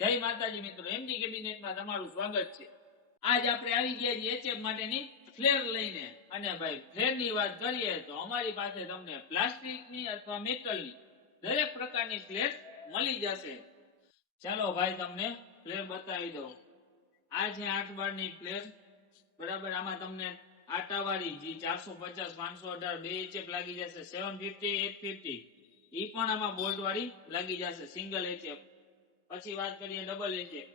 જય માતાજી મિત્રો, એમજી કેબિનેટમાં તમારું સ્વાગત છે। આજ આપણે આવી ગયા છીએ એચએફ માટેની ફ્લેર લઈને। અને ભાઈ ફ્લેરની વાત કરીએ તો અમારી પાસે તમને પ્લાસ્ટિકની અથવા મેટલની દરેક પ્રકારની ફ્લેર મળી જશે। ચાલો ભાઈ તમને ફ્લેર બતાવી દઉં। આ છે 8 બારની ફ્લેર, બરાબર। આમાં તમને આટાવાળી જે 450 518 બે એચએફ લાગી જશે, 750 850 ઈ પણ આમાં બોલ્ટ વાળી લાગી જશે, સિંગલ એચએફ। પછી વાત કરીએ ડબલ એચએફ।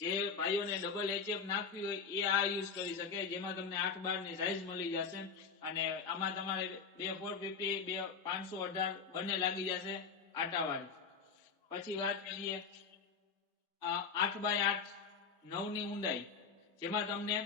જે ભાઈઓને ડબલ એચએફ નાખવી હોય એ આ યુઝ કરી શકે, જેમાં તમને 8 બારની સાઈઝ મળી જશે। અને આમાં તમારે બે 450 બે 518 બંને લાગી જશે આટાવાળી। પછી વાત કરીએ 8x8 9 ની ઊંડાઈ, જેમાં તમને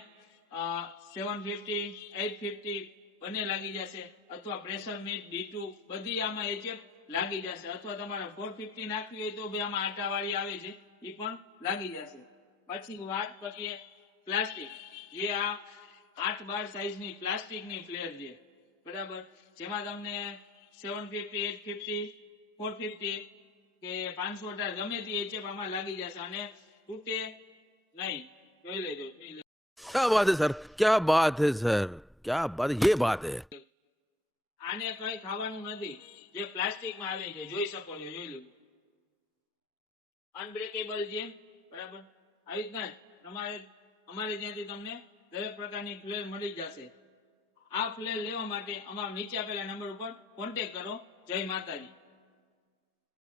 750 850 બંને લાગી જશે, અથવા પ્રેશર મીટ D2 બધી આમાં એચએફ લાગી જશે। અથવા તમારે 450 નાખવી હોય તો ભી આમાં આટાવાળી આવે છે, એ પણ લાગી જશે। પછી વાત કરીએ પ્લાસ્ટિક, જે આ 8 બાર સાઈઝની પ્લાસ્ટિકની ફ્લેર છે, બરાબર। જેમાં તમને 750 850 450 કે 518 ગમે તે એચએફ આમાં લાગી જશે અને તૂટે નહીં। જોઈ લેજો। क्या बात है सर, क्या बात है सर, क्या बात, ये बात है। આને કઈ ખાવાનું નથી, જે પ્લાસ્ટિકમાં આવે છે, જોઈ શકો છો, જોઈ લો, અનબ્રેકેબલ છે, બરાબર। આવી રીતના અમારે ત્યાંથી તમને દરેક પ્રકારની ફ્લેર મળી જશે। આ ફ્લેર લેવા માટે અમારા નીચે આપેલા નંબર ઉપર કોન્ટેક્ટ કરો। જય માતાજી।